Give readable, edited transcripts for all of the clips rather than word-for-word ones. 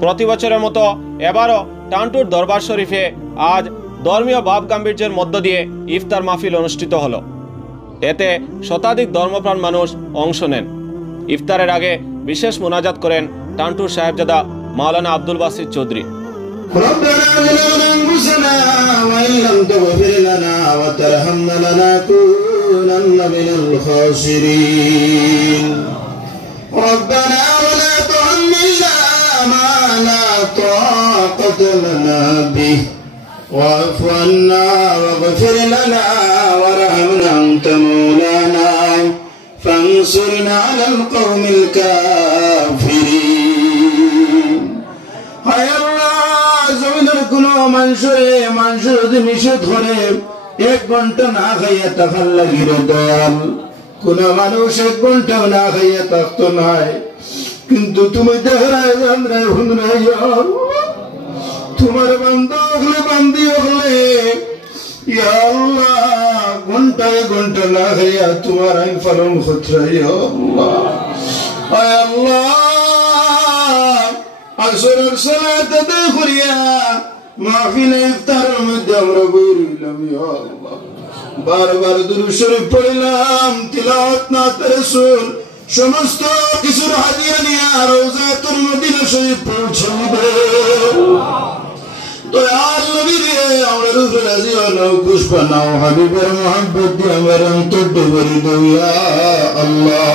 প্রতি বছরের মতো এবারও টান্টুর দরবার শরীফে আজ ধর্মীয় ভাব গাম্ভীর্যের মধ্য দিয়ে ইফতার মাহফিল অনুষ্ঠিত হলো। এতে শতাধিক ধর্মপ্রাণ মানুষ অংশ নেন। ইফতারের আগে বিশেষ মোনাজাত করেন টান্টুর সাহেবজাদা মাওলানা আব্দুল বাসিত চৌধুরী। واعف عنا واغفر لنا وارحمنا أنت مولانا فانصرنا على القوم الكافرين হায় আল্লাহ জমিনের কোনো মানুষের যদি নিষেধ করে 1 ঘন্টা না খাইয়া থাকার লাগি রে দয়াল, কোন মানুষ 1 ঘন্টা না খাইয়া থাকতো নাই, কিন্তু তুমি দেখায় জানরে হুনরে তোমার বান্দা হলে বান্দি হলে ইয়া আল্লাহ ঘন্টায় ঘন্টা না খাইয়া তোমার আই ফরম খতরাই আল্লাহ। আয় আল্লাহ আসরের সালাত আদায় করিয়া মাহফিলে ইফতারের মধ্যে আমরা বইলাম ইয়া আল্লাহ, বারবার দুরূদ শরীফ পড়লাম, তিলাওয়াত নাত রাসূল সমস্ত কিছুর হাদিয়া নিয়ে রওজাতুল মদিনা শরীফ পৌঁছাবে। দয়াল নবী রে আমাদের উপরে রাজি হও, খুশ বানাও, হাবিবের মোহাব্বত দিয়ে আমার অন্তর ভরে দাও ইয়া আল্লাহ।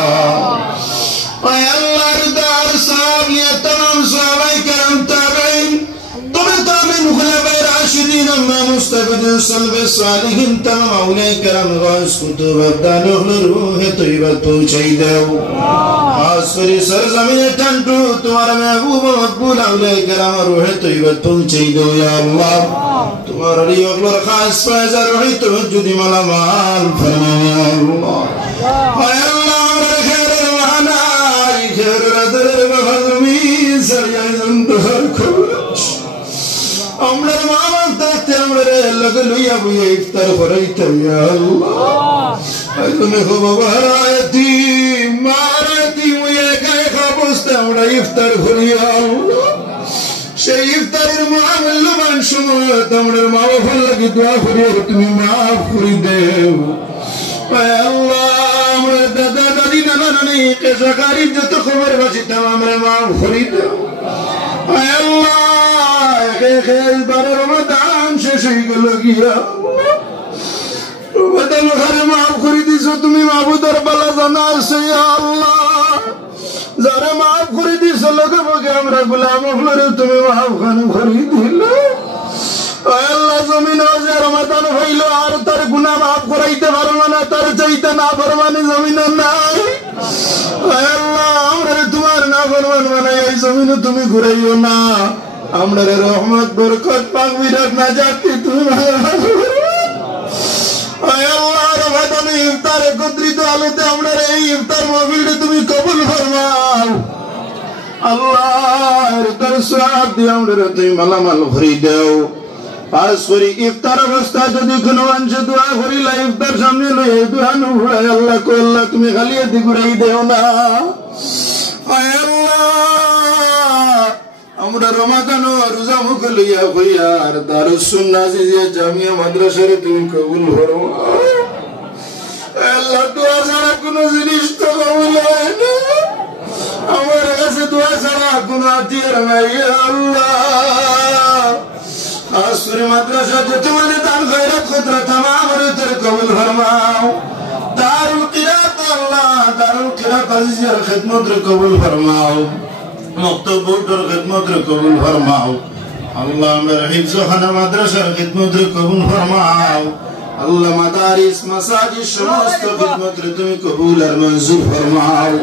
আয় আল্লাহর দার সাহাব নিয়ে तमाम সাহাবায়ে কেরাম তাবেঈন তবে তাবেঈন খুলাফায়ে রাশিদিন আম্মা মুস্তাফিদিন সালবে সালিহিন तमाम আউলিয়া কেরাম গায়স কুতুব আবদান হলুর রূহে তৈয়বা পৌঁছাই দাও। আসরি সরজমিনে টান্টু তোমার महबूब मकबूल আউলিয়া কেরাম রূহে তৈয়বা পৌঁছাই দাও ইয়া আল্লাহ। তোমার রিয়গুলোর খাস ফয়জ রূহি তাহাজ্জুদি মালামাল ফরমাও ইয়া আল্লাহ। আয় আল্লাহ আমার খেরের মানাই খেরের বাহাদুমি সারিয়া জন্দর খোঁজ আমরা মা বাবা আমরা লগে লইয়া বইয়া ইফতার করাইতে ইয়া আল্লাহ। তুমি খুব বারাতি মারাতি মুয়ে গায়ে খাবস্তে আমরা ইফতার করি আল্লাহ। সেই ইফতারের মহামূল্যবান সময় আমরা মা বাবার লাগি দোয়া করি, তুমি মাফ করে দেও আয় আল্লাহ। আমরা দাদা দাদি নানা নানি কেশাকারীর যত খবর বাঁচিতাম আমরা মাফ করে দেও আয় আল্লাহ। রমাদান শেষ হয়ে গেল গিয়া রমাদান ঘরে মাফ করে দিছ তুমি, মাহবুদার বালা জানা আছে আল্লাহ। যারা মাফ করে দিছ লোকে বকে আমরা গোলাম হলে তুমি মাফ খান করে দিলে আল্লাহ। জমিন যে রমাদান হইল আর তার গুনাহ মাফ করাইতে পারবো না, তার চাইতে না ফরমানি জমিনে নাই আল্লাহ। আমরা তোমার না ফরমান মানে এই জমিনে তুমি ঘুরাইও না, আমরা রহমত বরকত পাক বিরাট না যাতে তুমি আয় আল্লাহ। রমাদান ইফতার একত্রিত আলোতে আমরা এই ইফতার মাহফিলটা তুমি কবুল ফরমাও আল্লাহ। তার সওয়াব দিয়ে আমরা তুমি মালামাল ভরে দাও। পাঁচ করি ইফতার অবস্থা যদি কোনো অংশে দোয়া করিলা ইফতার সামনে লই দোয়া নু ঘুরাই আল্লাহ কো আল্লাহ তুমি খালি এদি ঘুরাই দেও না আয় আল্লাহ। আমরা রমাদান রোজা মুখ লইয়া হইয়ার দারুস সুন্নাহ জিয়া জামিয়া মাদ্রাসারে তুমি কবুল করো আল্লাহ। দোয়া ছাড়া কোনো জিনিস তো কবুল হয় না, আমার কাছে দোয়া ছাড়া কোনো আতিয়ার নাই আল্লাহ। আসরে মাদ্রাসা যত মানে দান খয়রাত খতরা तमाम রুতের কবুল ফরমাও। দারুল কিরাত আল্লাহ দারুল কিরাত আজিয়ার খিদমত রে কবুল ফরমাও, মক্তবুর খিদমত রে কবুল ফরমাও আল্লাহ। মেরা হিফজ খানা মাদ্রাসার খিদমত রে কবুল ফরমাও আল্লাহ। মাদারিস মাসাজিদ সমস্ত খিদমত রে তুমি কবুল আর মঞ্জুর ফরমাও।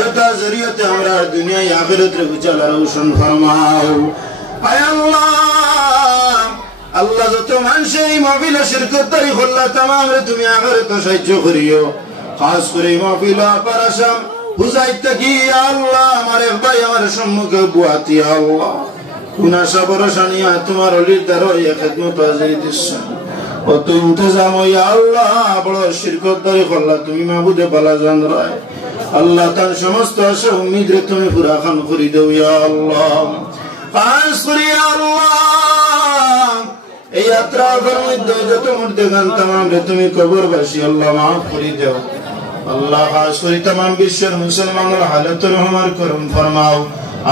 এটা জরিয়তে আমরা দুনিয়া আখিরাত রে উজালা রোশন ফরমাও আয় আল্লাহ। আল্লাহ যত মানুষ এই মাহফিলে শিরকত দারি করলা तमाम রে তুমি আখিরাতে সাহায্য করিও। খাস করে মাহফিল পারাসাম বুঝাইতে কি আল্লাহ আমার ভাই আমার সম্মুখে বুয়াতি আল্লাহ। কুনা সবরসা নিয়া তোমার অলির দ্বারা এই খিদমত হাজির দিচ্ছেন কত ইন্তজাম ইয়া আল্লাহ। বড় শিরকত দারি করলা তুমি মাহবুদে বালা জান রায় আল্লাহ তার সমস্ত আশা উম্মিদ রে তুমি পুরা খান করে দাও ইয়া আল্লাহ খাস করে ইয়া আল্লাহ এই আত্রাফের মধ্যে যত মুর্দেগান তামাম রে তুমি কবরবাসী আল্লাহ মাফ করে দাও আল্লাহ খাস করে तमाम বিশ্বের মুসলমানের হালত রহমার করম ফরমাও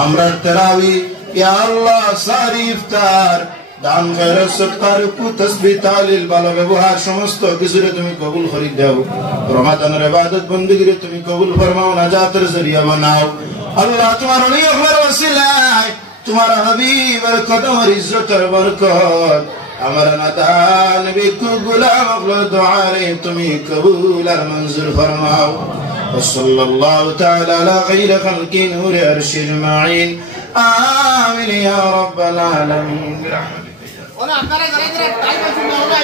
আমরা তারাবি ইয়া আল্লাহ সারি ইফতার দান খয়রাত সৎকার কু তাসবিহ তাহলিল ভালো ব্যবহার সমস্ত কিছু রে তুমি কবুল করে দাও রমাদানের ইবাদত বندگی রে তুমি কবুল ফরমাও নাজাতের জরিয়া বানাও আল্লাহ তোমার নিয়মের ওসিলায় তোমার হাবিবের কদমের ইজ্জতের বরকত আমার নাতা নবী কো গোলাম আল্লাহ দুআ রে তুমি কবুল আর মঞ্জুর ফরমাও সাল্লাল্লাহু তাআলা আলা খায়র খালকি নূর আরশিল মাঈন আমিন ইয়া রাব্বাল আলামিন ওরা আপনারা যারা যারা টাইম আছে না ওরা